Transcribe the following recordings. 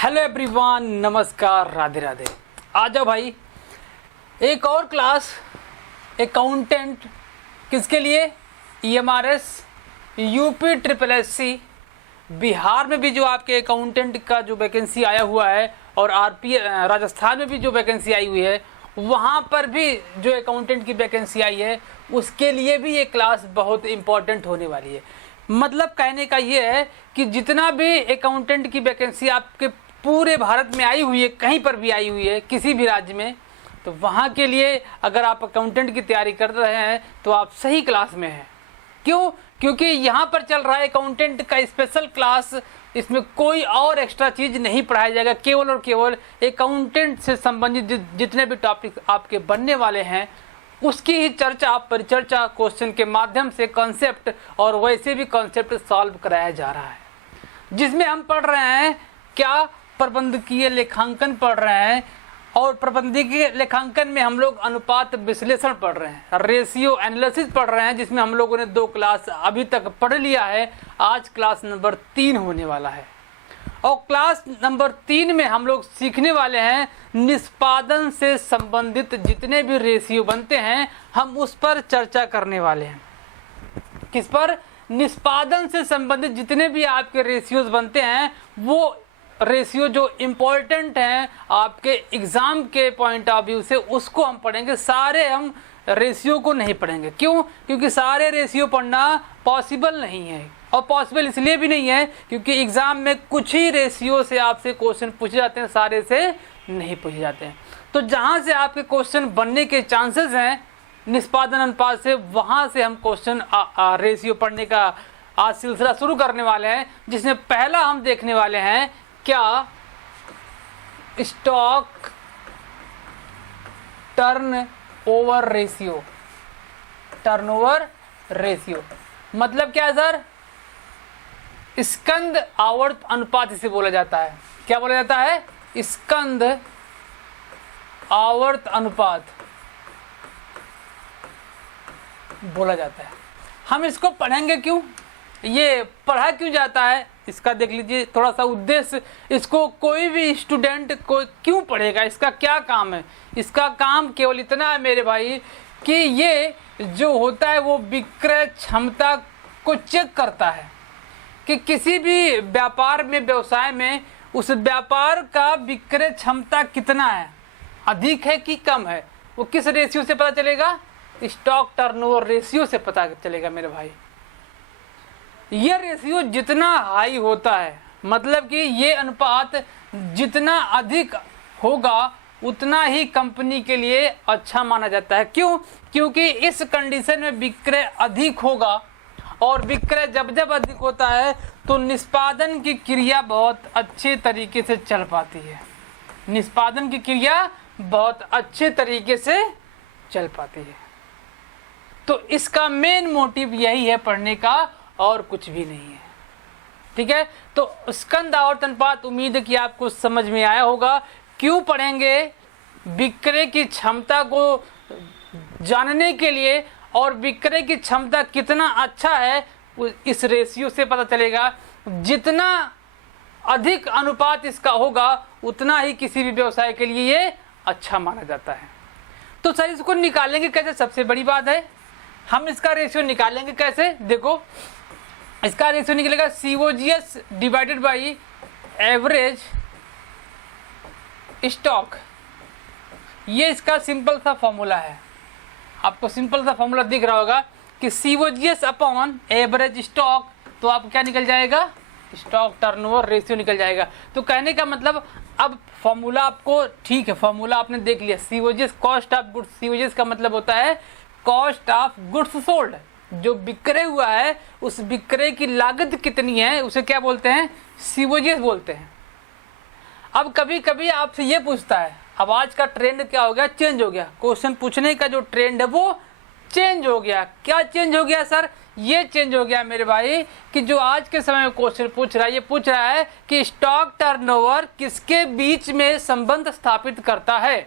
Hello everyone, नमस्कार, राधे राधे। आ जाओ भाई, एक और क्लास अकाउंटेंट किसके लिए? EMRS, यूपी SSSC, बिहार में भी जो आपके अकाउंटेंट का जो वैकेंसी आया हुआ है और राजस्थान में भी जो वैकेंसी आई हुई है, वहाँ पर भी जो अकाउंटेंट की वैकेंसी आई है उसके लिए भी ये क्लास बहुत इम्पोर्टेंट होने वाली है। मतलब कहने का ये है कि जितना भी अकाउंटेंट की वैकेंसी आपके पूरे भारत में आई हुई है, कहीं पर भी आई हुई है, किसी भी राज्य में, तो वहाँ के लिए अगर आप अकाउंटेंट की तैयारी कर रहे हैं तो आप सही क्लास में हैं। क्यों? क्योंकि यहाँ पर चल रहा है अकाउंटेंट का स्पेशल क्लास। इसमें कोई और एक्स्ट्रा चीज़ नहीं पढ़ाया जाएगा, केवल और केवल अकाउंटेंट से संबंधित जितने भी टॉपिक आपके बनने वाले हैं उसकी ही चर्चा, परिचर्चा, क्वेश्चन के माध्यम से कॉन्सेप्ट और वैसे भी कॉन्सेप्ट सॉल्व कराया जा रहा है, जिसमें हम पढ़ रहे हैं क्या? प्रबंधकीय लेखांकन पढ़ रहे हैं। और प्रबंधकीय लेखांकन में हम लोग अनुपात विश्लेषण पढ़ रहे हैं, रेशियो एनालिसिस पढ़ रहे हैं, जिसमें हम लोगों ने 2 क्लास अभी तक पढ़ लिया है। आज क्लास नंबर 3 होने वाला है और क्लास नंबर 3 में हम लोग सीखने वाले हैं निष्पादन से संबंधित जितने भी रेशियो बनते हैं, हम उस पर चर्चा करने वाले हैं। किस पर? निष्पादन से संबंधित जितने भी आपके रेशियोज बनते हैं, वो रेशियो जो इम्पोर्टेंट हैं आपके एग्जाम के पॉइंट ऑफ व्यू से, उसको हम पढ़ेंगे। सारे हम रेशियो को नहीं पढ़ेंगे। क्यों? क्योंकि सारे रेशियो पढ़ना पॉसिबल नहीं है, और पॉसिबल इसलिए भी नहीं है क्योंकि एग्जाम में कुछ ही रेशियो से आपसे क्वेश्चन पूछे जाते हैं, सारे से नहीं पूछे जाते हैं। तो जहाँ से आपके क्वेश्चन बनने के चांसेस हैं निष्पादन अनुपात से, वहाँ से हम क्वेश्चन रेशियो पढ़ने का आज सिलसिला शुरू करने वाले हैं, जिसमें पहला हम देखने वाले हैं क्या? Stock turnover ratio. Turnover ratio मतलब क्या है सर? स्कंद आवर्त अनुपात इसे बोला जाता है। क्या बोला जाता है? स्कंद आवर्त अनुपात बोला जाता है। हम इसको पढ़ेंगे क्यों? ये पढ़ा क्यों जाता है इसका देख लीजिए थोड़ा सा उद्देश्य। इसको कोई भी स्टूडेंट को क्यों पढ़ेगा, इसका क्या काम है? इसका काम केवल इतना है मेरे भाई कि ये जो होता है वो विक्रय क्षमता को चेक करता है कि किसी भी व्यापार में, व्यवसाय में, उस व्यापार का विक्रय क्षमता कितना है, अधिक है कि कम है। वो किस रेशियो से पता चलेगा? स्टॉक टर्नओवर रेशियो से पता चलेगा मेरे भाई। ये रेशियो जितना हाई होता है, मतलब कि ये अनुपात जितना अधिक होगा उतना ही कंपनी के लिए अच्छा माना जाता है। क्यों? क्योंकि इस कंडीशन में विक्रय अधिक होगा, और विक्रय जब जब अधिक होता है तो निष्पादन की क्रिया बहुत अच्छे तरीके से चल पाती है। निष्पादन की क्रिया बहुत अच्छे तरीके से चल पाती है। तो इसका मेन मोटिव यही है पढ़ने का, और कुछ भी नहीं है। ठीक है, तो स्कंद आवर्त अनुपात उम्मीद है कि आपको समझ में आया होगा। क्यों पढ़ेंगे? विक्रय की क्षमता को जानने के लिए, और विक्रय की क्षमता कितना अच्छा है इस रेशियो से पता चलेगा। जितना अधिक अनुपात इसका होगा उतना ही किसी भी व्यवसाय के लिए ये अच्छा माना जाता है। तो सर इसको निकालेंगे कैसे? सबसे बड़ी बात है, हम इसका रेशियो निकालेंगे कैसे? देखो, इसका रेशियो निकलेगा COGS divided by average stock. ये इसका सिंपल सा फॉर्मूला है। आपको सिंपल सा फॉर्मूला दिख रहा होगा कि COGS अपॉन एवरेज स्टॉक, तो आप क्या निकल जाएगा? स्टॉक टर्नओवर रेशियो निकल जाएगा। तो कहने का मतलब, अब फॉर्मूला आपको ठीक है, फॉर्मूला आपने देख लिया। COGS cost of goods, COGS का मतलब होता है कॉस्ट ऑफ गुड्स सोल्ड। जो विक्रय हुआ है उस विक्रय की लागत कितनी है उसे क्या बोलते हैं? COGS बोलते हैं। अब कभी कभी आपसे ये पूछता है, अब आज का ट्रेंड क्या हो गया? चेंज हो गया। क्वेश्चन पूछने का जो ट्रेंड है वो चेंज हो गया। क्या चेंज हो गया सर? ये चेंज हो गया मेरे भाई कि जो आज के समय में क्वेश्चन पूछ रहा है, ये पूछ रहा है कि स्टॉक टर्नओवर किसके बीच में संबंध स्थापित करता है।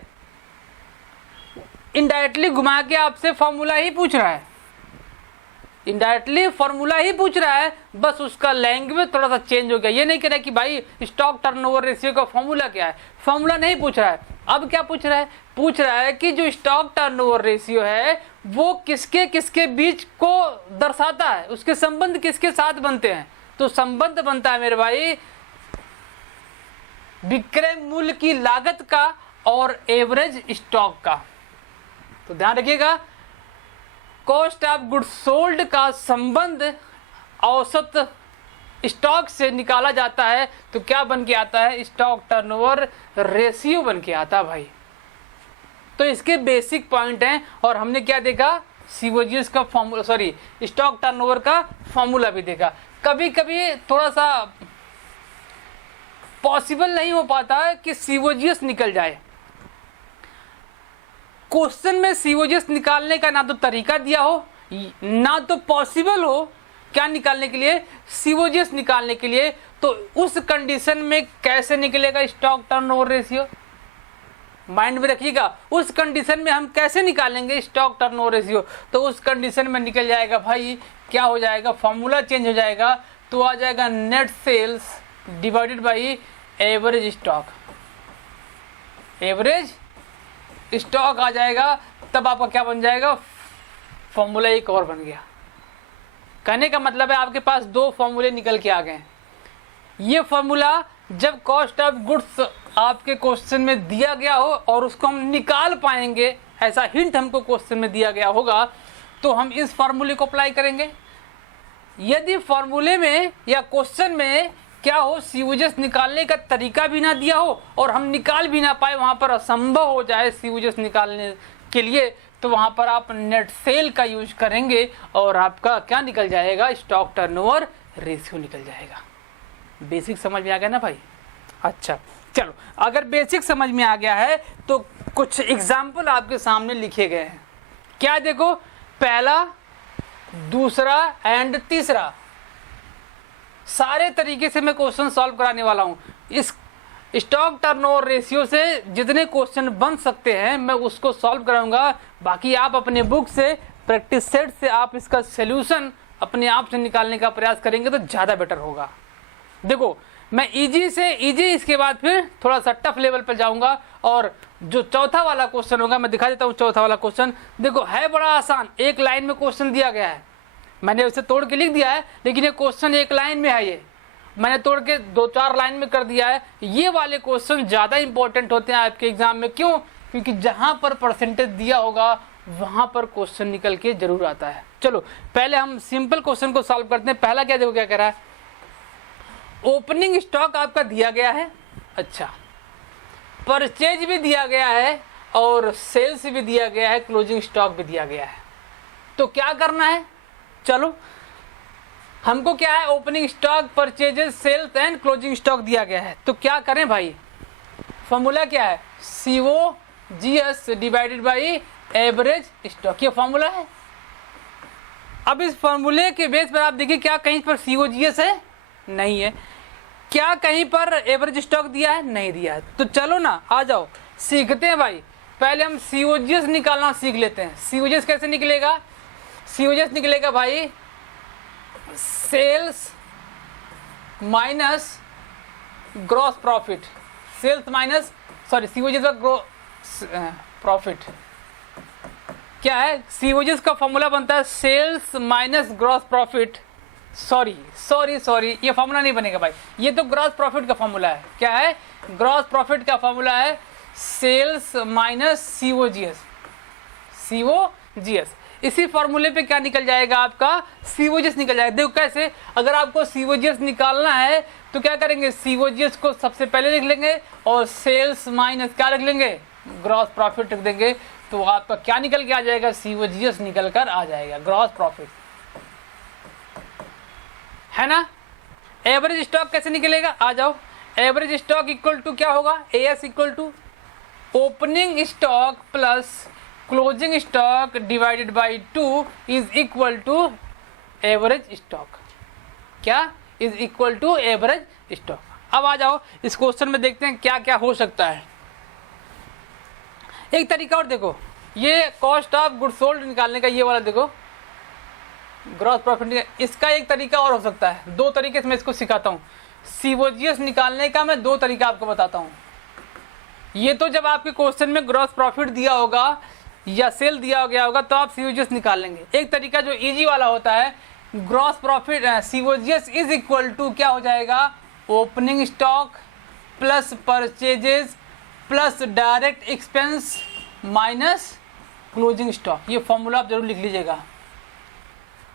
इनडायरेक्टली घुमा के आपसे फॉर्मूला ही पूछ रहा है। इनडायरेक्टली फॉर्मूला ही पूछ रहा है, बस उसका लैंग्वेज थोड़ा सा चेंज हो गया। ये नहीं कह रहा कि भाई स्टॉक टर्नओवर रेशियो का फॉर्मूला क्या है, फॉर्मूला नहीं पूछ रहा है। अब क्या पूछ रहा है? पूछ रहा है कि जो स्टॉक टर्नओवर रेशियो है वो किसके किसके बीच को दर्शाता है, उसके संबंध किसके साथ बनते हैं। तो संबंध बनता है मेरे भाई विक्रय मूल्य की लागत का और एवरेज स्टॉक का। तो ध्यान रखिएगा, कॉस्ट ऑफ गुड्स सोल्ड का संबंध औसत स्टॉक से निकाला जाता है तो क्या बन के आता है? स्टॉक टर्नओवर रेशियो बन के आता है भाई। तो इसके बेसिक पॉइंट हैं और हमने क्या देखा? सीओजीएस का फॉर्मूला, सॉरी स्टॉक टर्नओवर का फॉर्मूला भी देखा। कभी कभी थोड़ा सा पॉसिबल नहीं हो पाता है कि सीओजीएस निकल जाए। क्वेश्चन में सीओजीएस निकालने का ना तो तरीका दिया हो ना तो पॉसिबल हो क्या निकालने के लिए, सीओजीएस निकालने के लिए। तो उस कंडीशन में कैसे निकलेगा स्टॉक टर्नओवर रेशियो? माइंड में रखिएगा, उस कंडीशन में हम कैसे निकालेंगे स्टॉक टर्नओवर रेशियो? तो उस कंडीशन में निकल जाएगा भाई, क्या हो जाएगा? फॉर्मूला चेंज हो जाएगा, तो आ जाएगा net sales divided by average stock. Average stock आ जाएगा, तब आपका क्या बन जाएगा? फॉर्मूला एक और बन गया। कहने का मतलब है आपके पास दो फॉर्मूले निकल के आ गए। ये फॉर्मूला जब कॉस्ट ऑफ गुड्स आपके क्वेश्चन में दिया गया हो और उसको हम निकाल पाएंगे, ऐसा हिंट हमको क्वेश्चन में दिया गया होगा, तो हम इस फॉर्मूले को अप्लाई करेंगे। यदि फॉर्मूले में या क्वेश्चन में क्या हो, सीओजीएस निकालने का तरीका भी ना दिया हो और हम निकाल भी ना पाए, वहां पर असंभव हो जाए सीओजीएस निकालने के लिए, तो वहां पर आप नेट सेल का यूज करेंगे और आपका क्या निकल जाएगा? स्टॉक टर्नओवर रेशियो निकल जाएगा। बेसिक समझ में आ गया ना भाई? अच्छा चलो, अगर बेसिक समझ में आ गया है तो कुछ एग्जाम्पल आपके सामने लिखे गए हैं। क्या देखो, पहला, दूसरा एंड तीसरा, सारे तरीके से मैं क्वेश्चन सॉल्व कराने वाला हूं। इस स्टॉक टर्नओवर रेशियो से जितने क्वेश्चन बन सकते हैं मैं उसको सॉल्व कराऊंगा। बाकी आप अपने बुक से, प्रैक्टिस सेट से आप इसका सॉल्यूशन अपने आप से निकालने का प्रयास करेंगे तो ज़्यादा बेटर होगा। देखो, मैं इजी से इजी, इसके बाद फिर थोड़ा सा टफ लेवल पर जाऊंगा और जो चौथा वाला क्वेश्चन होगा मैं दिखा देता हूँ। चौथा वाला क्वेश्चन देखो है बड़ा आसान, एक लाइन में क्वेश्चन दिया गया है, मैंने उसे तोड़ के लिख दिया है, लेकिन ये क्वेश्चन एक लाइन में है, ये मैंने तोड़ के 2-4 लाइन में कर दिया है। ये वाले क्वेश्चन ज़्यादा इंपॉर्टेंट होते हैं आपके एग्जाम में। क्यों? क्योंकि जहाँ पर परसेंटेज दिया होगा वहाँ पर क्वेश्चन निकल के जरूर आता है। चलो पहले हम सिंपल क्वेश्चन को सॉल्व करते हैं। पहला क्या देखो, क्या कह रहा है? ओपनिंग स्टॉक आपका दिया गया है, अच्छा, परचेज भी दिया गया है और सेल्स भी दिया गया है, क्लोजिंग स्टॉक भी दिया गया है। तो क्या करना है? चलो हमको क्या है, opening stock, purchases, sales and closing stock दिया गया है। तो क्या करें भाई? फॉर्मूला क्या है? COGS divided by average stock, ये फॉर्मूला है। अब इस फॉर्मूले के बेस पर आप देखिए, क्या कहीं पर सीओजीएस है? नहीं है। क्या कहीं पर एवरेज स्टॉक दिया है? नहीं दिया है। तो चलो ना, आ जाओ सीखते हैं भाई। पहले हम सीओजीएस निकालना सीख लेते हैं। सीओजीएस कैसे निकलेगा? सीओजीएस निकलेगा भाई sales minus gross profit, sales minus, sorry COGS का ग्रॉस प्रॉफिट क्या है? सीओजीएस का फॉर्मूला बनता है sales minus gross profit. Sorry, ये फॉर्मूला नहीं बनेगा भाई, ये तो ग्रॉस प्रॉफिट का फॉर्मूला है। क्या है? ग्रॉस प्रॉफिट का फॉर्मूला है सेल्स माइनस सीओजीएस। इसी फॉर्मूले पे क्या निकल जाएगा आपका? सीओजीएस निकल जाएगा। देखो कैसे, अगर आपको सीओजीएस निकालना है तो क्या करेंगे? सीओजीएस को सबसे पहले लिख लेंगे और सेल्स माइनस क्या रख लेंगे? ग्रॉस प्रॉफिट रख देंगे। तो आपका क्या निकल के आ जाएगा? सीओजीएस निकल कर आ जाएगा, ग्रॉस प्रॉफिट, है ना। एवरेज स्टॉक कैसे निकलेगा? आ जाओ। एवरेज स्टॉक इक्वल टू क्या होगा? AS equal to opening stock plus closing stock divided by 2 is equal to average stock. क्या? Is equal to average stock. अब आ जाओ इस क्वेश्चन में देखते हैं क्या क्या हो सकता है। एक तरीका और देखो, ये कॉस्ट ऑफ गुड्स सोल्ड निकालने का, ये वाला देखो, ग्रॉस प्रॉफिट, इसका एक तरीका और हो सकता है, दो तरीके से मैं इसको सिखाता हूँ। सीओजीएस निकालने का मैं दो तरीका आपको बताता हूँ। ये तो जब आपके क्वेश्चन में ग्रॉस प्रॉफिट दिया होगा या सेल दिया गया होगा तो आप सीओजीएस निकाल लेंगे। एक तरीका जो इजी वाला होता है, gross profit COGS is equal to क्या हो जाएगा, opening stock plus purchases plus direct expense minus closing stock. ये फॉर्मूला आप जरूर लिख लीजिएगा।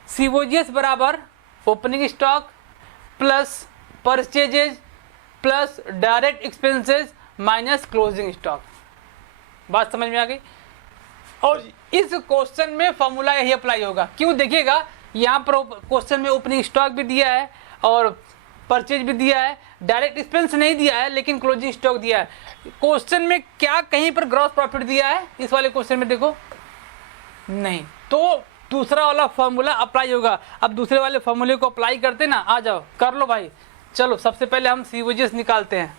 सीओजीएस बराबर opening stock plus purchases plus direct expenses minus closing stock. बात समझ में आ गई। और इस क्वेश्चन में फॉर्मूला यही अप्लाई होगा। क्यों, देखिएगा यहाँ पर क्वेश्चन में ओपनिंग स्टॉक भी दिया है और परचेज भी दिया है, डायरेक्ट एक्सपेंस नहीं दिया है लेकिन क्लोजिंग स्टॉक दिया है। क्वेश्चन में क्या कहीं पर ग्रॉस प्रॉफिट दिया है इस वाले क्वेश्चन में, देखो नहीं, तो दूसरा वाला फॉर्मूला अप्लाई होगा। अब दूसरे वाले फॉर्मूले को अप्लाई करते ना, आ जाओ कर लो भाई। चलो सबसे पहले हम सीओजीएस निकालते हैं।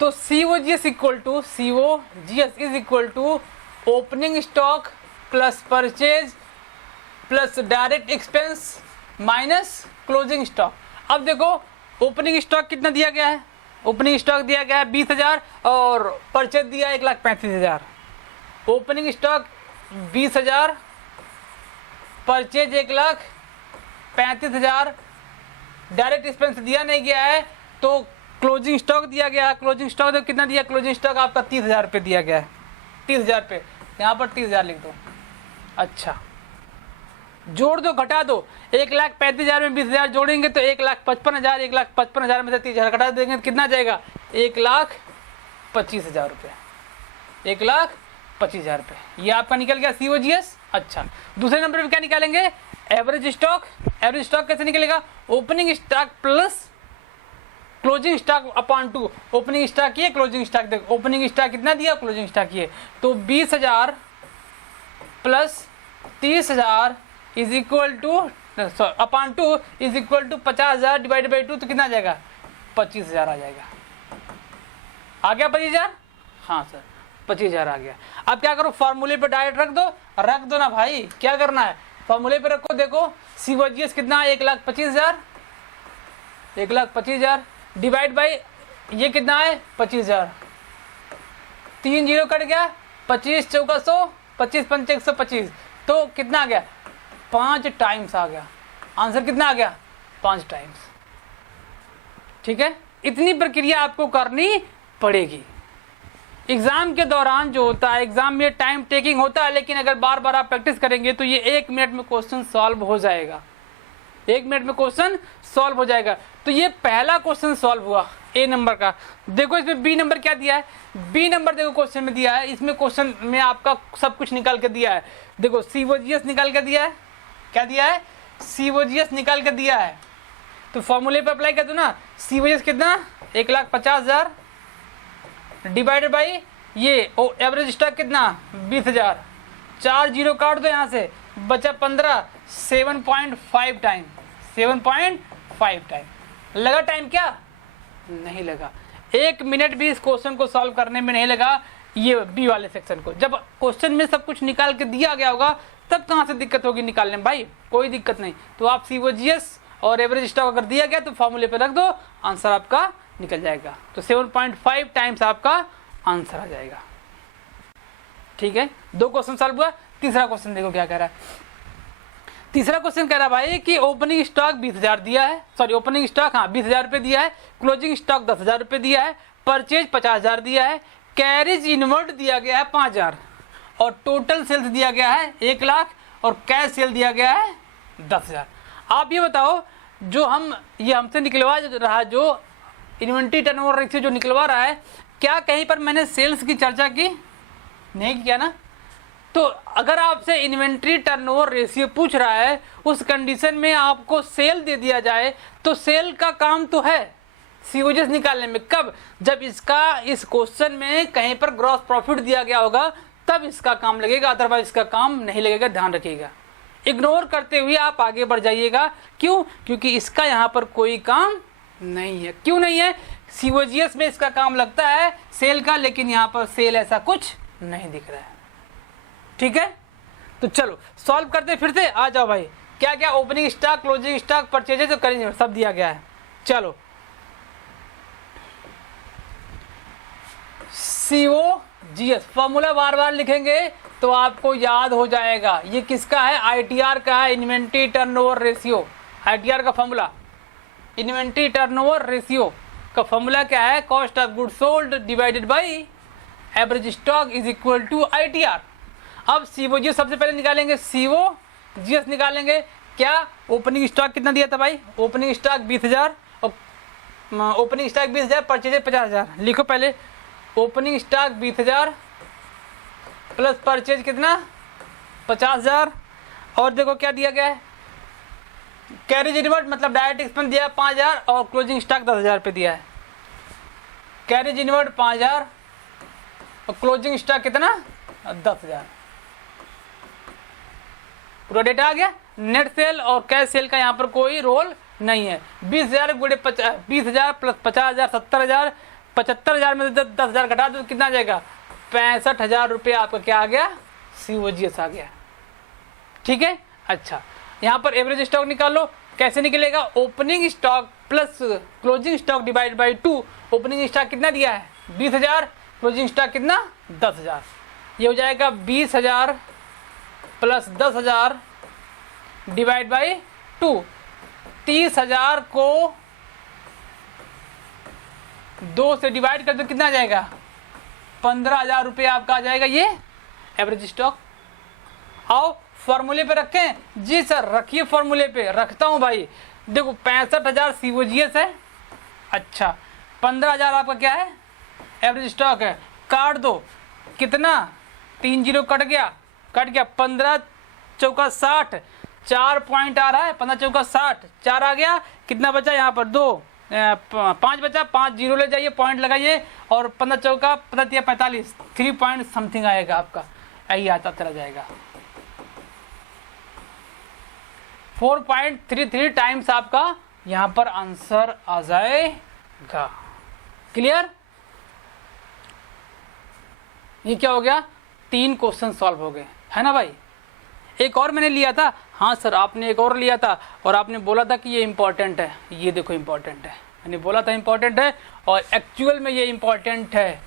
तो COGS equal to COGS is equal to opening stock plus purchase plus direct expense minus closing stock. अब देखो ओपनिंग स्टॉक कितना दिया गया है, ओपनिंग स्टॉक दिया गया है 20,000 और परचेज दिया 1,35,000। Opening stock 20,000, purchase 1,35,000, direct expense दिया नहीं गया है तो क्लोजिंग स्टॉक दिया गया है। क्लोजिंग स्टॉक देखो कितना दिया, क्लोजिंग स्टॉक आपका 30,000 रुपये दिया गया है, 30,000 रुपये, यहाँ पर 30,000 लिख दो। अच्छा जोड़ दो घटा दो, 1,35,000 में 20,000 जोड़ेंगे तो 1,55,000, 1,55,000 में से 30,000 घटा देंगे तो कितना जाएगा, 1,25,000 रुपये, 1,25,000 रुपये। ये आपका निकल गया सीओजीएस। अच्छा दूसरे नंबर पे क्या निकालेंगे, एवरेज स्टॉक। एवरेज स्टॉक कैसे निकलेगा, opening stock plus closing stock upon 2। Opening stock ये, क्लोजिंग स्टॉक देखो, ओपनिंग स्टॉक कितना दिया, क्लोजिंग स्टॉक ये, तो 20,000 plus 30,000 is equal to upon 2 is equal to 50,000 divide by 2 तो कितना आ जाएगा, 25,000 आ जाएगा। आ गया 25,000, हाँ सर 25,000 आ गया। अब क्या करो, फार्मूले पे डायरेक्ट रख दो ना भाई, क्या करना है, फार्मूले पे रखो। देखो सीओजीएस कितना है, 1,25,000, 1,25,000 डिवाइड बाई ये कितना है 25,000, 3 जीरो कट गया, 25 चौका 100, 25 पंचे 125, तो कितना आ गया, 5 टाइम्स आ गया। आंसर कितना आ गया, 5 टाइम्स। ठीक है, इतनी प्रक्रिया आपको करनी पड़ेगी। एग्जाम के दौरान जो होता है, एग्जाम में टाइम टेकिंग होता है, लेकिन अगर बार बार आप प्रैक्टिस करेंगे तो ये 1 मिनट में क्वेश्चन सॉल्व हो जाएगा, 1 मिनट में क्वेश्चन सॉल्व हो जाएगा। तो ये पहला क्वेश्चन सॉल्व हुआ ए नंबर का। देखो इसमें बी नंबर क्या दिया है, बी नंबर देखो क्वेश्चन में दिया है, इसमें क्वेश्चन में आपका सब कुछ निकाल के दिया है। देखो सीओजीएस निकाल के दिया है, क्या दिया है, सीओजीएस निकाल के दिया है। तो फॉर्मूले पे अप्लाई कर दो ना, सीओजीएस कितना 1,50,000 डिवाइडेड बाई ये एवरेज स्टॉक कितना 20,000, 4 जीरो काट दो यहाँ से, बचा 15, 7.5 टाइम, 7.5 टाइम। लगा टाइम क्या, नहीं लगा। 1 मिनट भी इस क्वेश्चन को सॉल्व करने में नहीं लगा, ये बी वाले सेक्शन को। जब क्वेश्चन में सब कुछ निकाल के दिया गया होगा तब कहाँ से दिक्कत होगी निकालने में, भाई कोई दिक्कत नहीं। तो आप सीओजीएस और एवरेज स्टॉक अगर दिया गया तो फॉर्मूले पे रख दो, आंसर आपका निकल जाएगा। तो 7.5 टाइम्स आपका आंसर आ जाएगा। ठीक है, 2 क्वेश्चन सॉल्व हुआ। तीसरा क्वेश्चन देखो क्या कह रहा है। तीसरा क्वेश्चन कह रहा है भाई कि ओपनिंग स्टॉक 20,000 दिया है, सॉरी ओपनिंग स्टॉक हाँ 20,000 रुपये दिया है, क्लोजिंग स्टॉक 10,000 रुपये दिया है, परचेज 50,000 दिया है, कैरेज इनवर्ट दिया गया है 5,000 और टोटल सेल्स दिया गया है 1 लाख और कैश सेल दिया गया है 10,000। आप ये बताओ, जो हम ये हमसे निकलवा रहा, जो इन्वेंट्री टर्नओवर रेशियो जो निकलवा रहा है, क्या कहीं पर मैंने सेल्स की चर्चा की, नहीं किया ना। तो अगर आपसे इन्वेंट्री टर्नओवर रेशियो पूछ रहा है, उस कंडीशन में आपको सेल दे दिया जाए तो सेल का काम तो है सीओजीएस निकालने में। कब, जब इसका इस क्वेश्चन में कहीं पर ग्रॉस प्रॉफिट दिया गया होगा तब इसका काम लगेगा, अदरवाइज इसका काम नहीं लगेगा, ध्यान रखिएगा। इग्नोर करते हुए आप आगे बढ़ जाइएगा। क्यों, क्योंकि इसका यहाँ पर कोई काम नहीं है। क्यों नहीं है, सीओजीएस में इसका काम लगता है सेल का, लेकिन यहाँ पर सेल ऐसा कुछ नहीं दिख रहा है। ठीक है, तो चलो सॉल्व करते फिर से। आ जाओ भाई, क्या क्या opening stock, closing stock, purchases और करेंगे सब दिया गया है। चलो COGS फॉर्मूला बार बार लिखेंगे तो आपको याद हो जाएगा। ये किसका है? ITR का है, इन्वेंट्री टर्नओवर रेशियो। ITR का फॉर्मूला, इन्वेंट्री टर्नओवर रेशियो का फॉर्मूला क्या है? Cost of good sold divided by average stock is equal to ITR। अब COGS सबसे पहले निकालेंगे, COGS निकालेंगे। क्या ओपनिंग स्टॉक कितना दिया था भाई? ओपनिंग स्टॉक 20,000 और ओपनिंग स्टॉक 20,000, परचेज 50,000। लिखो पहले, ओपनिंग स्टॉक 20,000 प्लस परचेज कितना? 50,000। और देखो क्या दिया गया है, कैरेज इनवर्ड मतलब डायरेक्ट एक्सपेंस दिया है 5,000 और क्लोजिंग स्टॉक 10,000 पे दिया है। कैरेज इनवर्ड 5,000 और क्लोजिंग स्टॉक कितना? 10,000। पूरा डेटा आ गया। नेट सेल और कैश सेल का यहाँ पर कोई रोल नहीं है। 20,000 गुणे 20,000 प्लस 50,000 70,000। 75,000 में 10,000 घटा दो कितना आ जाएगा? 65,000 रुपये आपका क्या आ गया? COGS आ गया। ठीक है, अच्छा यहाँ पर एवरेज स्टॉक निकाल लो। कैसे निकलेगा? Opening stock plus closing stock divide by 2। Opening stock कितना दिया है? 20,000, क्लोजिंग स्टॉक कितना? 10,000। ये हो जाएगा 20,000 प्लस 10,000 डिवाइड बाई 2। 30,000 को 2 से डिवाइड कर दो कितना आ जाएगा? 15,000 रुपये आपका आ जाएगा ये एवरेज स्टॉक। आओ फॉर्मूले पे रखें। जी सर रखिए, फॉर्मूले पे रखता हूं भाई। देखो 65,000 COGS है, अच्छा 15,000 आपका क्या है? एवरेज स्टॉक है। काट दो कितना? 3 जीरो कट गया, 15 चौका 60, 4 पॉइंट आ रहा है। 15 चौका 60, 4 आ गया। कितना बचा यहाँ पर? 2, 5 बचा। 5 जीरो ले जाइए, पॉइंट लगाइए और 15 चौका 45, 3 पॉइंट समथिंग आएगा आपका। यही आता चला जाएगा। 4.33 टाइम्स आपका यहाँ पर आंसर आ जाएगा। क्लियर? ये क्या हो गया? 3 क्वेश्चन सॉल्व हो गए, है ना भाई? एक और मैंने लिया था। हाँ सर आपने एक और लिया था और आपने बोला था कि ये इम्पोर्टेंट है। ये देखो इम्पोर्टेंट है, मैंने बोला था इम्पोर्टेंट है और एक्चुअल में ये इम्पोर्टेंट है।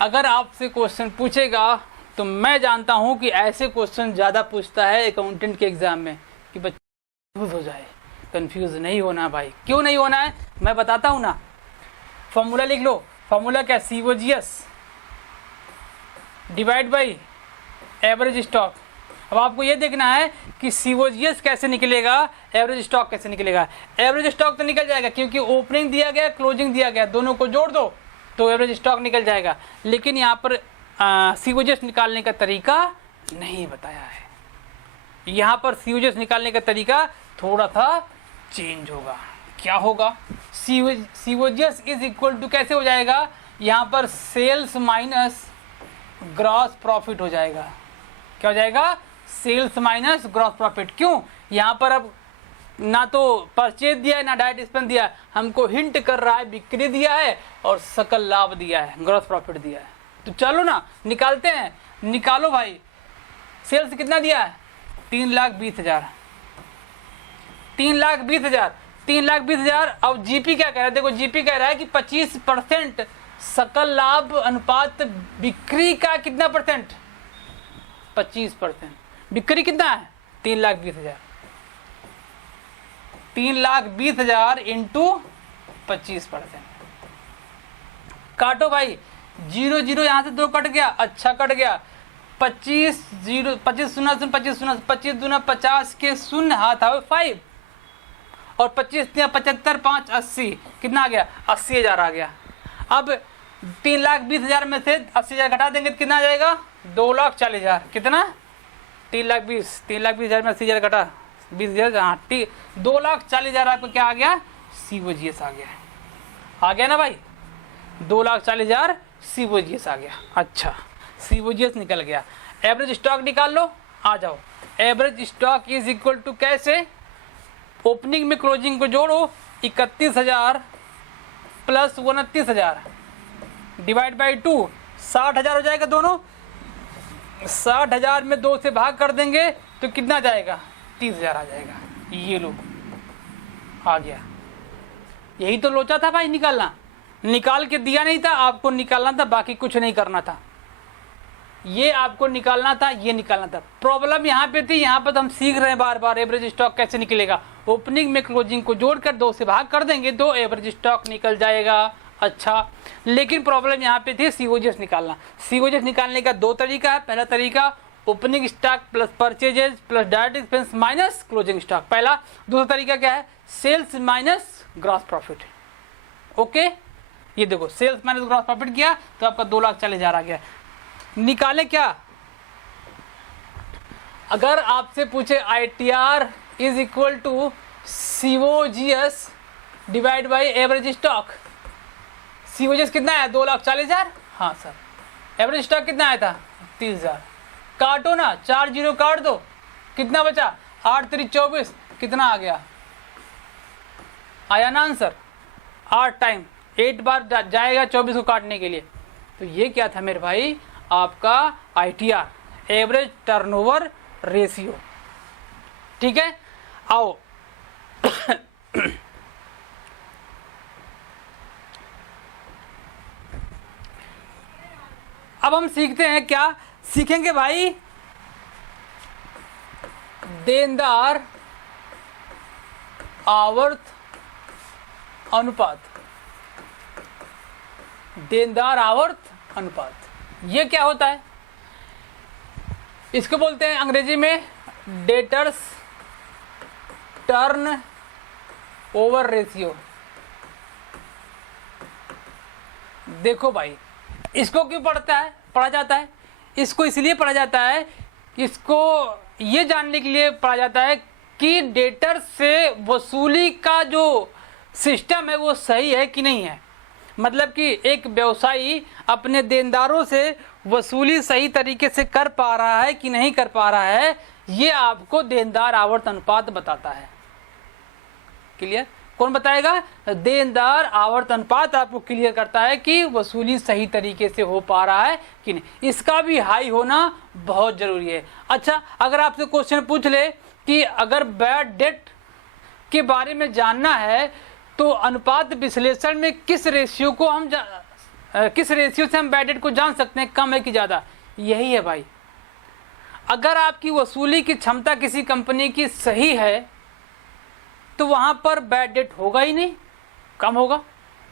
अगर आपसे क्वेश्चन पूछेगा तो मैं जानता हूँ कि ऐसे क्वेश्चन ज़्यादा पूछता है अकाउंटेंट के एग्जाम में कि बच्चे कंफ्यूज हो जाए। कंफ्यूज नहीं होना भाई। क्यों नहीं होना है मैं बताता हूँ ना। फॉर्मूला लिख लो। फॉर्मूला क्या? COGS divide by average stock. अब आपको ये देखना है कि COGS कैसे निकलेगा, एवरेज स्टॉक कैसे निकलेगा। एवरेज स्टॉक तो निकल जाएगा क्योंकि ओपनिंग दिया गया, क्लोजिंग दिया गया, दोनों को जोड़ दो तो एवरेज स्टॉक निकल जाएगा। लेकिन यहाँ पर COGS निकालने का तरीका नहीं बताया है। यहाँ पर COGS निकालने का तरीका थोड़ा सा चेंज होगा। क्या होगा? COGS इज इक्वल टू कैसे हो जाएगा? यहाँ पर सेल्स माइनस ग्रॉस प्रॉफिट हो जाएगा। क्या हो जाएगा? Sales minus gross profit. क्यों? यहाँ पर अब ना तो परचेज दिया है ना डायरेक्ट एक्सपेंस दिया है, हमको हिंट कर रहा है बिक्री दिया है और सकल लाभ दिया है, ग्रॉस प्रॉफिट दिया है। तो चलो ना निकालते हैं। निकालो भाई। सेल्स कितना दिया है? 3,20,000। 3,20,000, 3,20,000। अब जीपी क्या कह रहा है? देखो जीपी कह रहा है कि 25% सकल लाभ अनुपात बिक्री का कितना परसेंट? 25%। बिक्री कितना है? 3,20,000। 3,20,000 इंटू 25%। काटो भाई। 0 0 यहाँ से 2 कट गया, अच्छा कट गया। 25 0 25 0 0 25 0 25 दूना 50 के शून्य हाथ आओ 5 और 25 75 5 80 कितना आ गया? 80,000 आ गया। अब 3,20,000 में से 80,000 घटा देंगे तो कितना आ जाएगा? 2,40,000। कितना? 3,20,000 में 80,000 घटा 20,000। हाँ 2,40,000 आपको क्या आ गया? COGS आ गया। आ गया ना भाई? 2,40,000 COGS आ गया। अच्छा COGS निकल गया। एवरेज स्टॉक निकाल लो। आ जाओ। Average stock is equal to कैसे? ओपनिंग में क्लोजिंग को जोड़ो। 31,000 प्लस 29,000 डिवाइड बाई 2, 60,000 हो जाएगा दोनों। 60,000 में 2 से भाग कर देंगे तो कितना जाएगा, 30,000 आ जाएगा। ये लो आ गया। यही तो लोचा था भाई, निकाल के दिया नहीं था आपको, निकालना था, बाकी कुछ नहीं करना था। ये आपको निकालना था, ये निकालना था। प्रॉब्लम यहाँ पे थी, यहाँ पर तो हम सीख रहे हैं बार बार एवरेज स्टॉक कैसे निकलेगा। ओपनिंग में क्लोजिंग को जोड़कर 2 से भाग कर देंगे तो एवरेज स्टॉक निकल जाएगा। अच्छा, लेकिन प्रॉब्लम यहाँ पे थी सीओजीएस निकालना। सीओजीएस निकालने का 2 तरीका है। पहला तरीका opening stock plus purchases plus direct expense minus closing stock, पहला। दूसरा तरीका क्या है, sales minus gross profit. Okay, ये देखो सेल्स माइनस ग्रॉस प्रॉफिट किया तो आपका 2,40,000 आ गया। निकाले क्या, अगर आपसे पूछे ITR is equal to COGS divide by average stock, COGS कितना है, 2,40,000। हाँ सर, एवरेज स्टॉक कितना आया था, 30,000। काटो ना, 4 जीरो काट दो, कितना बचा, 8 3 24, कितना आ गया, आया ना आंसर। 8 टाइम 8 बार जाएगा 24 को काटने के लिए। तो ये क्या था मेरे भाई, आपका ITR, एवरेज टर्नओवर रेशियो। ठीक है, आओ अब हम सीखते हैं, क्या सीखेंगे भाई, देनदार आवर्त अनुपात। देनदार आवर्त अनुपात ये क्या होता है, इसको बोलते हैं अंग्रेजी में डेटर्स टर्न ओवर रेशियो। देखो भाई, इसको क्यों पढ़ा जाता है, इसको इसलिए पढ़ा जाता है, इसको ये जानने के लिए पढ़ा जाता है कि डेटर से वसूली का जो सिस्टम है वो सही है कि नहीं है। मतलब कि एक व्यवसायी अपने देनदारों से वसूली सही तरीके से कर पा रहा है कि नहीं कर पा रहा है, ये आपको देनदार आवर्त अनुपात बताता है। क्लियर, कौन बताएगा, देनदार आवर्त अनुपात आपको क्लियर करता है कि वसूली सही तरीके से हो पा रहा है कि नहीं। इसका भी हाई होना बहुत जरूरी है। अच्छा, अगर आपसे क्वेश्चन पूछ ले कि अगर बैड डेट के बारे में जानना है तो अनुपात विश्लेषण में किस रेशियो से हम बैड डेट को जान सकते हैं, कम है कि ज़्यादा, यही है भाई। अगर आपकी वसूली की क्षमता किसी कंपनी की सही है तो वहां पर बैड डेट होगा ही नहीं, कम होगा।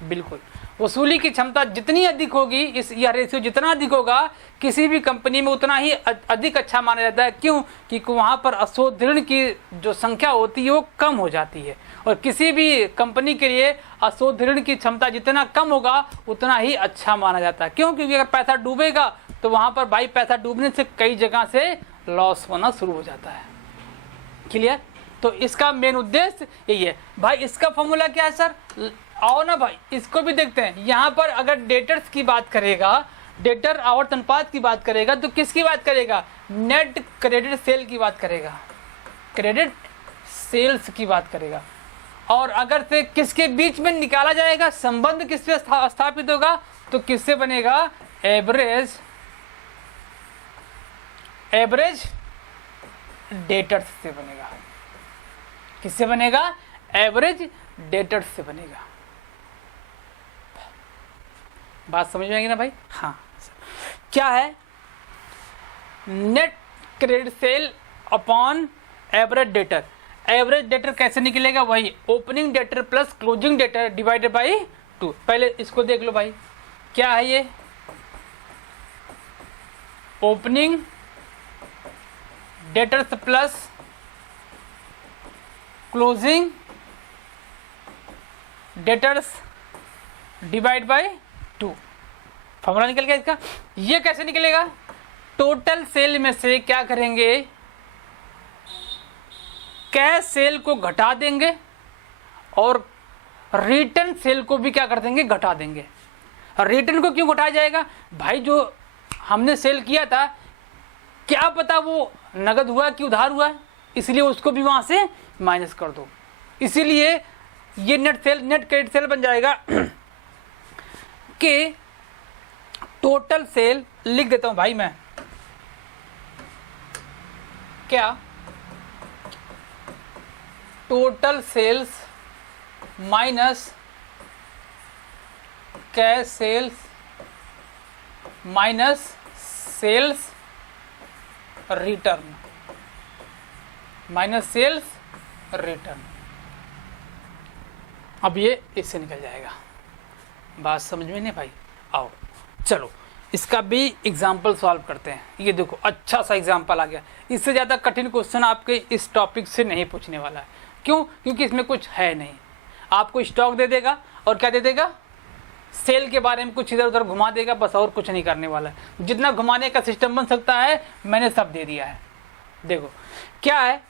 बिल्कुल, वसूली की क्षमता जितनी अधिक होगी, इस या रेशियो जितना अधिक होगा किसी भी कंपनी में, उतना ही अधिक अच्छा माना जाता है। क्यों, क्योंकि वहां पर अशोध ऋण की जो संख्या होती है वो कम हो जाती है। और किसी भी कंपनी के लिए अशोध ऋण की क्षमता जितना कम होगा उतना ही अच्छा माना जाता है। क्यों, क्योंकि अगर पैसा डूबेगा तो वहां पर भाई पैसा डूबने से कई जगह से लॉस होना शुरू हो जाता है। क्लियर, तो इसका मेन उद्देश्य यही है भाई। इसका फॉर्मूला क्या है सर, आओ ना भाई इसको भी देखते हैं। यहाँ पर अगर डेटर्स की बात करेगा, डेटर आवर्त अनुपात की बात करेगा तो किसकी बात करेगा, नेट क्रेडिट सेल की बात करेगा, क्रेडिट सेल्स की बात करेगा। और अगर से किसके बीच में निकाला जाएगा, संबंध किससे स्थापित होगा, तो किससे बनेगा, एवरेज डेटर्स से बनेगा। किससे बनेगा, एवरेज डेटर्स से बनेगा। बात समझ में आएगी ना भाई। हाँ, क्या है, net credit sale upon average debtor. Average debtor कैसे निकलेगा, वही opening debtor plus closing debtor divided by 2। पहले इसको देख लो भाई, क्या है ये, opening debtors plus closing debtors divide by 2। Formula निकल गया इसका। ये कैसे निकलेगा, टोटल सेल में से क्या करेंगे, कैश सेल को घटा देंगे और रिटर्न सेल को भी क्या कर देंगे, घटा देंगे। रिटर्न को क्यों घटाया जाएगा भाई, जो हमने सेल किया था क्या पता वो नगद हुआ कि उधार हुआ, इसलिए उसको भी वहां से माइनस कर दो। इसीलिए ये नेट क्रेडिट सेल बन जाएगा कि टोटल सेल, लिख देता हूं भाई मैं, क्या total sales minus cash sales minus sales return, minus sales return. अब ये इससे निकल जाएगा। बात समझ में नहीं भाई? आओ चलो इसका भी एग्जाम्पल सॉल्व करते हैं। ये देखो अच्छा सा एग्जाम्पल आ गया। इससे ज़्यादा कठिन क्वेश्चन आपके इस टॉपिक से नहीं पूछने वाला है। क्यों? क्योंकि इसमें कुछ है नहीं। आपको स्टॉक दे देगा और क्या दे देगा, सेल के बारे में कुछ इधर उधर घुमा देगा, बस और कुछ नहीं करने वाला है। जितना घुमाने का सिस्टम बन सकता है मैंने सब दे दिया है। देखो क्या है,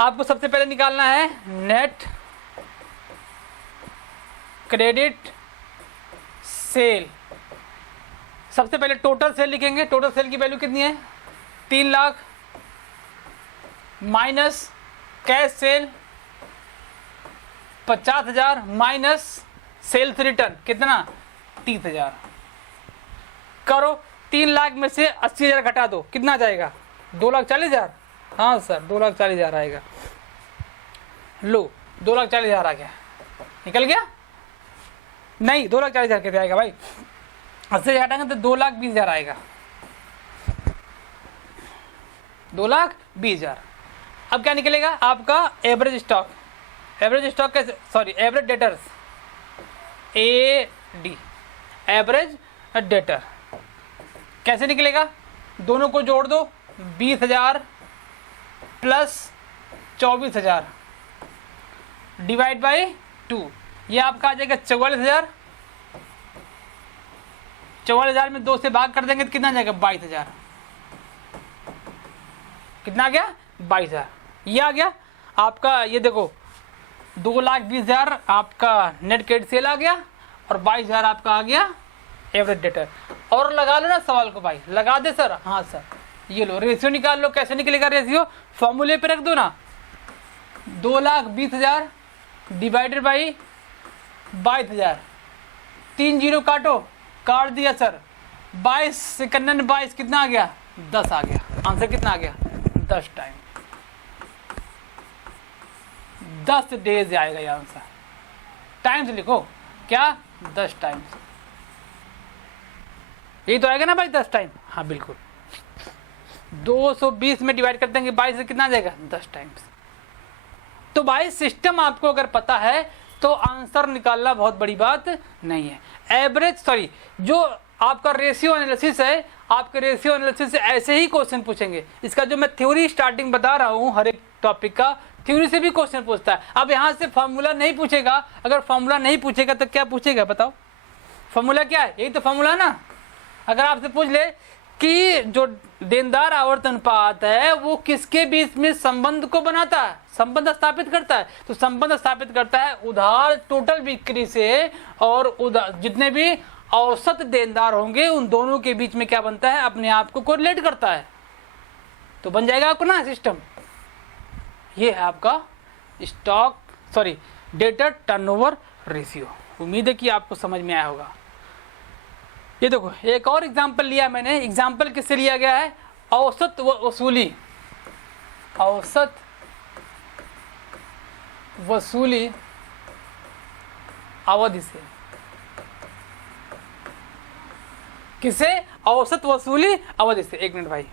आपको सबसे पहले निकालना है नेट क्रेडिट सेल। सबसे पहले टोटल सेल लिखेंगे। टोटल सेल की वैल्यू कितनी है? 3 lakh minus cash sale 50,000 minus sales return कितना? 30,000। करो 3 लाख में से 80,000 घटा दो, कितना आ जाएगा? 2,40,000। हाँ सर 2,40,000 आएगा। लो 2,40,000 आ गया। निकल गया? नहीं 2,40,000 कैसे आएगा भाई? 80,000 हटाएंगे तो 2,20,000 आएगा। 2,20,000। अब क्या निकलेगा आपका? Average stock. एवरेज स्टॉक कैसे, sorry average debtors, AD average debtor कैसे निकलेगा? दोनों को जोड़ दो, 20,000 प्लस 24,000 डिवाइड बाई 2, ये आपका आ जाएगा 44,000। 44,000 में 2 से भाग कर देंगे तो कितना आ जाएगा? 22,000। कितना आ गया? 22,000। ये आ गया आपका। ये देखो 2,20,000 आपका नेट क्रेडिट सेल आ गया और 22,000 आपका आ गया एवरेज डेटर। और लगा लो ना सवाल को भाई, लगा दे सर। हाँ सर ये लो रेशियो निकाल लो। कैसे निकलेगा रेशियो? फॉर्मूले पे रख दो ना, 2,20,000 डिवाइडेड बाई 22,000। 3 जीरो काटो, काट दिया सर। 22 सेकंड 22 कितना आ गया? 10 आ गया। आंसर कितना आ गया? 10 टाइम, 10 डेज आएगा ये आंसर। टाइम्स लिखो क्या? 10 टाइम्स। यही तो आएगा ना भाई 10 टाइम? हाँ बिल्कुल। 220 में डिवाइड कर देंगे 22 से कितना आ जाएगा? 10 टाइम्स। तो भाई सिस्टम आपको अगर पता है तो आंसर निकालना बहुत बड़ी बात नहीं है। एवरेज सॉरी जो आपका रेशियो एनालिसिस है, आपके रेशियो एनालिसिस से ऐसे ही क्वेश्चन पूछेंगे। इसका जो मैं थ्योरी स्टार्टिंग बता रहा हूँ हर एक टॉपिक का, थ्योरी से भी क्वेश्चन पूछता है। अब यहाँ से फॉर्मूला नहीं पूछेगा। अगर फॉर्मूला नहीं पूछेगा तो क्या पूछेगा बताओ? फॉर्मूला क्या है? यही तो फॉर्मूला ना। अगर आपसे पूछ ले कि जो देनदार आवर्त अनुपात है वो किसके बीच में संबंध को बनाता है, संबंध स्थापित करता है, तो संबंध स्थापित करता है उधार टोटल बिक्री से और उधार जितने भी औसत देनदार होंगे उन दोनों के बीच में क्या बनता है? अपने आप को कोरिलेट करता है। तो बन जाएगा आपको ना सिस्टम। ये है आपका stock sorry debtor turnover ratio. उम्मीद है कि आपको समझ में आया होगा। ये देखो एक और एग्जांपल लिया मैंने। एग्जांपल किससे लिया गया है? औसत वसूली, औसत वसूली अवधि से। किसे? औसत वसूली अवधि से। एक मिनट भाई,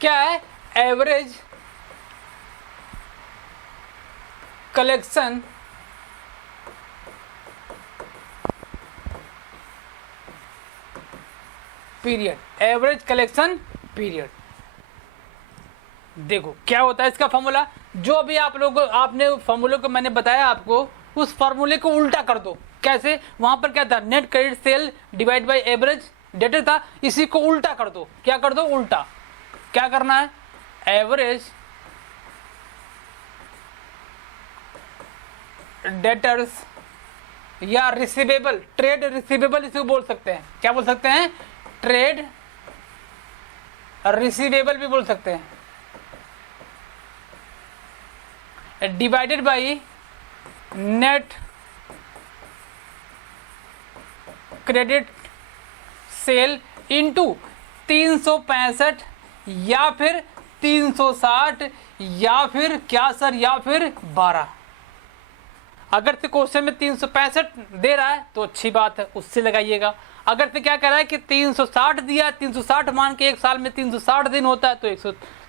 क्या है? Average collection period, average collection period. देखो क्या होता है इसका फॉर्मूला। जो भी आप लोग आपने फॉर्मूले को मैंने बताया आपको, उस फॉर्मूले को उल्टा कर दो। कैसे? वहां पर क्या था? Net credit sale divide by average debtor था। इसी को उल्टा कर दो। क्या कर दो? उल्टा। क्या करना है? एवरेज डेटर्स या रिसीवेबल, ट्रेड रिसीवेबल इसको बोल सकते हैं। क्या बोल सकते हैं? ट्रेड रिसीवेबल भी बोल सकते हैं। Divided by net credit sale into 365 या फिर 360 या फिर क्या सर, या फिर 12। अगर से क्वेश्चन में 365 दे रहा है तो अच्छी बात है, उससे लगाइएगा। अगर से क्या कह रहा है कि 360 दिया, 360 मान के एक साल में 360 दिन होता है तो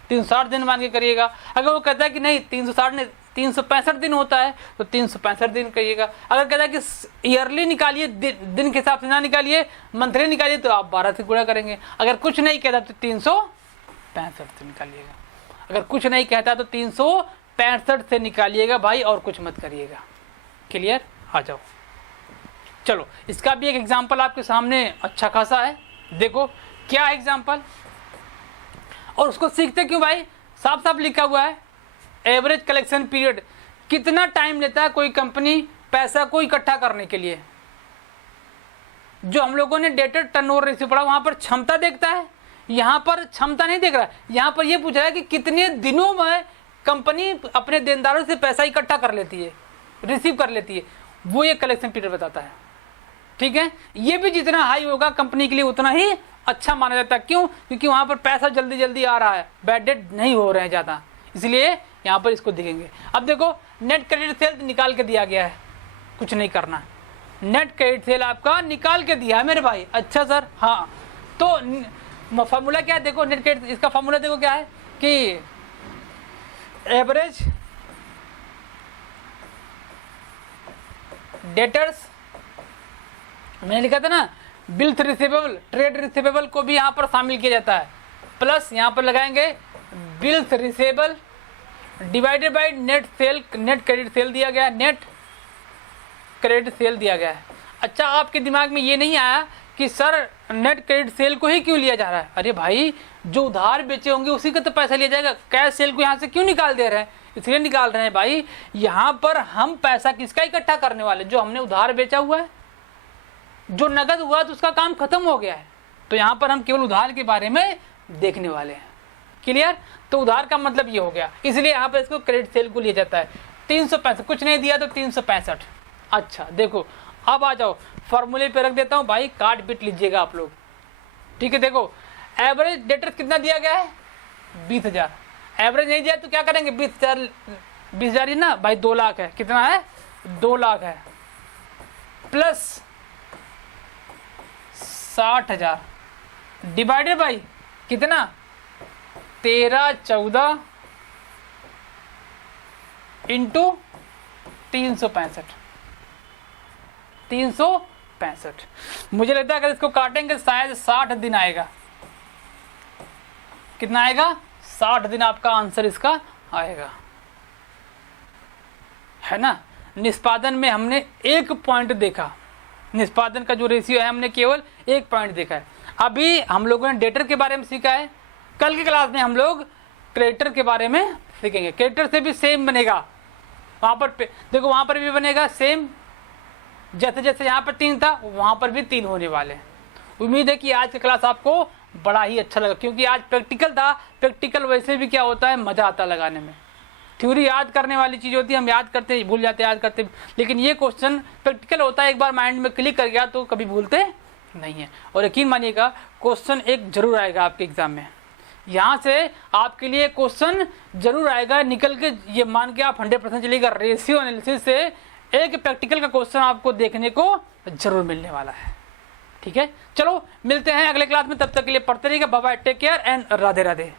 360 दिन मान के करिएगा। अगर वो कहता है कि नहीं 360 ने 365 दिन होता है तो 365 दिन करिएगा। अगर कहता है कि ईयरली निकालिए, दिन के हिसाब से ना निकालिए, मंथली निकालिए, तो आप 12 से गुणा करेंगे। अगर कुछ नहीं कहता तो 365 से निकालिएगा। अगर कुछ नहीं कहता तो 365 से निकालिएगा भाई, और कुछ मत करिएगा। क्लियर? आ जाओ, चलो इसका भी एक एग्जाम्पल आपके सामने अच्छा खासा है। देखो क्या एग्जाम्पल, और उसको सीखते क्यों भाई? साफ साफ लिखा हुआ है, एवरेज कलेक्शन पीरियड, कितना टाइम लेता है कोई कंपनी पैसा को इकट्ठा करने के लिए। जो हम लोगों ने डेटर टर्नओवर रेशियो पढ़ा वहां पर क्षमता देखता है, यहां पर क्षमता नहीं देख रहा है। यहां पर यह पूछ रहा है कि कितने दिनों में कंपनी अपने देनदारों से पैसा इकट्ठा कर लेती है, रिसीव कर लेती है, वो ये कलेक्शन पीरियड बताता है। ठीक है, ये भी जितना हाई होगा कंपनी के लिए उतना ही अच्छा माना जाता है। क्यों? क्योंकि वहां पर पैसा जल्दी जल्दी आ रहा है, बैड डेट नहीं हो रहे हैं ज्यादा, इसलिए यहाँ पर इसको दिखेंगे। अब देखो नेट क्रेडिट सेल निकाल के दिया गया है, कुछ नहीं करना। नेट क्रेडिट सेल आपका निकाल के दिया है मेरे भाई। अच्छा सर, हाँ, तो फॉर्मूला क्या है? देखो नेट क्रेडिट, इसका फॉर्मूला देखो क्या है कि एवरेज डेटर्स, मैंने लिखा था ना, बिल्स रिसीवेबल, ट्रेड रिसीवेबल को भी यहाँ पर शामिल किया जाता है, प्लस यहाँ पर लगाएंगे bills receivable divided by net cell, net credit sale दिया गया है, नेट क्रेडिट सेल दिया गया है। अच्छा, आपके दिमाग में ये नहीं आया कि सर नेट क्रेडिट सेल को ही क्यों लिया जा रहा है? अरे भाई, जो उधार बेचे होंगे उसी का तो पैसा लिया जाएगा, कैश सेल को यहाँ से क्यों निकाल दे रहे हैं? इसलिए निकाल रहे हैं भाई, यहाँ पर हम पैसा किसका इकट्ठा करने वाले? जो हमने उधार बेचा हुआ है, जो नगद हुआ तो उसका काम खत्म हो गया है, तो यहाँ पर हम केवल उधार के बारे में देखने वाले हैं। क्लियर? तो उधार का मतलब ये हो गया, इसलिए यहाँ पर इसको क्रेडिट सेल को लिया जाता है। 365, कुछ नहीं दिया तो 365। अच्छा देखो, अब आ जाओ फॉर्मूले पे रख देता हूँ भाई, काट पीट लीजिएगा आप लोग। ठीक है, देखो एवरेज डेटर कितना दिया गया है? 20,000। एवरेज नहीं दिया तो क्या करेंगे? 20,000 ही ना भाई, 2 लाख है। कितना है? 2 लाख है, प्लस 60,000 डिवाइडेड बाई कितना? 13, 14 इंटू 365। 365 मुझे लगता है अगर इसको काटेंगे शायद 60 दिन आएगा। कितना आएगा? 60 दिन आपका आंसर इसका आएगा, है ना। निष्पादन में हमने 1 पॉइंट देखा, निष्पादन का जो रेशियो है हमने केवल 1 पॉइंट देखा है। अभी हम लोगों ने डेटर के बारे में सीखा है, कल की क्लास में हम लोग क्रेडिटर के बारे में सीखेंगे। क्रेडिटर से भी सेम बनेगा, वहां पर देखो, वहां पर भी बनेगा सेम, जैसे जैसे यहाँ पर 3 था वहां पर भी 3 होने वाले हैं। उम्मीद है कि आज की क्लास आपको बड़ा ही अच्छा लगा, क्योंकि आज प्रैक्टिकल था। प्रैक्टिकल वैसे भी क्या होता है, मजा आता है लगाने में। थ्योरी याद करने वाली चीज होती है, हम याद करते भूल जाते, याद करते, लेकिन ये क्वेश्चन प्रैक्टिकल होता है, एक बार माइंड में क्लिक कर गया तो कभी भूलते नहीं है। और यकीन मानिएगा क्वेश्चन एक जरूर आएगा आपके एग्जाम में, यहाँ से आपके लिए क्वेश्चन जरूर आएगा निकल के। ये मान के आप 100% चलिएगा, रेशियो एनालिसिस से एक प्रैक्टिकल का क्वेश्चन आपको देखने को जरूर मिलने वाला है। ठीक है, चलो मिलते हैं अगले क्लास में, तब तक के लिए पढ़ते रहिएगा। Bye bye, take care and Radhe Radhe.